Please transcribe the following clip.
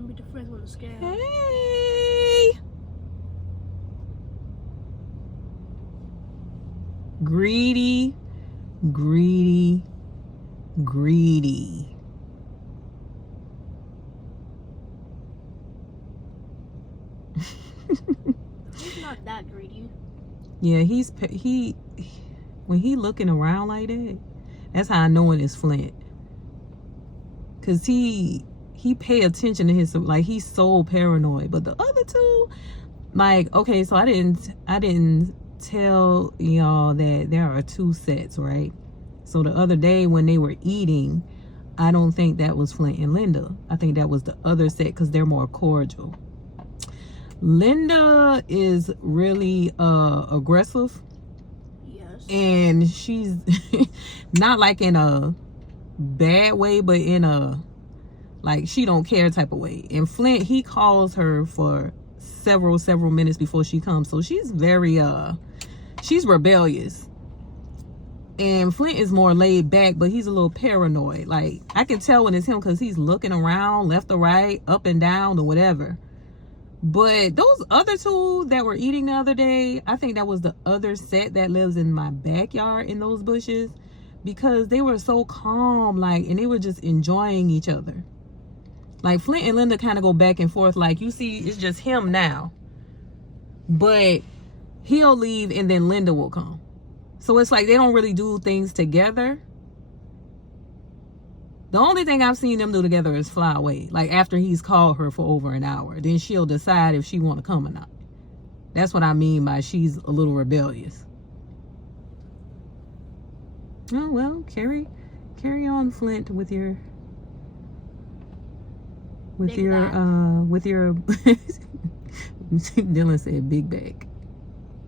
want to be the first one to scale. Hey. Greedy, greedy, greedy. He's not that greedy. Yeah, when he looking around like that, that's how I know it is Flynt. Cause he pay attention to his, like, he's so paranoid. But the other two, like, okay, so I didn't tell y'all that there are two sets, right? So the other day when they were eating, I don't think that was Flynt and Linda. I think that was the other set because they're more cordial. Linda is really aggressive. Yes. And she's not like in a bad way, but in a like she don't care type of way. And Flynt, he calls her for several minutes before she comes. So she's very she's rebellious. And Flynt is more laid back, but he's a little paranoid. Like, I can tell when it's him because he's looking around left or right, up and down or whatever. But those other two that were eating the other day, I think that was the other set that lives in my backyard in those bushes, because they were so calm, like, and they were just enjoying each other. Like, Flynt and Linda kind of go back and forth. Like, you see, it's just him now. But he'll leave and then Linda will come. So it's like they don't really do things together. The only thing I've seen them do together is fly away. Like, after he's called her for over an hour. Then she'll decide if she want to come or not. That's what I mean by she's a little rebellious. Oh, well, carry on, Flynt, with your Dylan said big bag.